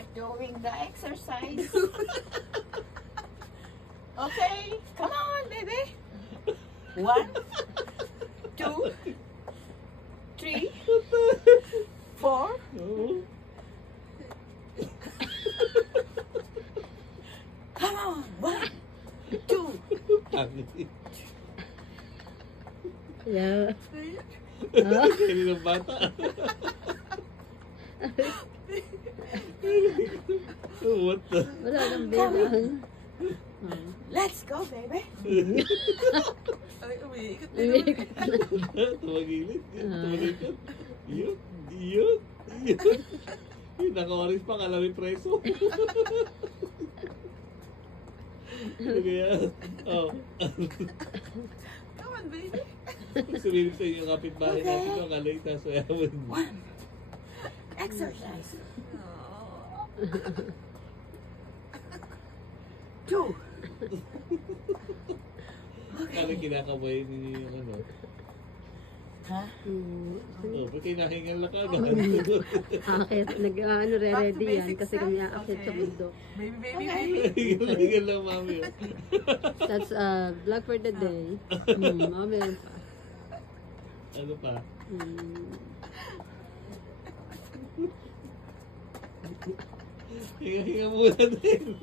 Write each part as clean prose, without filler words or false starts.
start doing the exercise. Okay, come on, baby. 1, 2, 3, 4. Come on, 1, 2. Yeah. Kaninang bata. What the? Wala nang bilang. Let's go, baby. Ay, umiikot din. Umiikot na. Tumagilid. Tumagilid. Yun. Yun. Yun. Yun, naka-orange pa, kalawin preso. Ano kaya? Oh. Come on, baby. Sumilip sa inyo kapitbahay natin ko, kalay taso yaman. 1. Exercise. 2. Kala kinakabay ni ano. Ha? Oh, ba't kinahingal na ka? Akit, nag-ano, re-ready yan kasi kami aakit sa bundok. Baby, baby, Okay. baby. Hingal lang, mami. That's vlog for the day. Meron pa. Ano pa? Hinga-hinga muna din.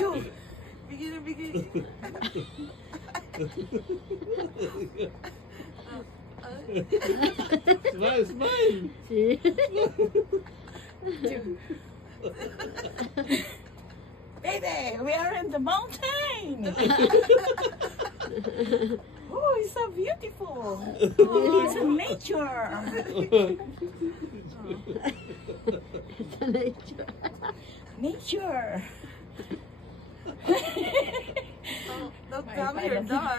2. Bigyan na bigyan. Smile, smile! See? 2. Baby, we are in the mountain. Oh, it's so beautiful. Oh, it's a nature. Sa nature. Nature. Don't tell me you're done.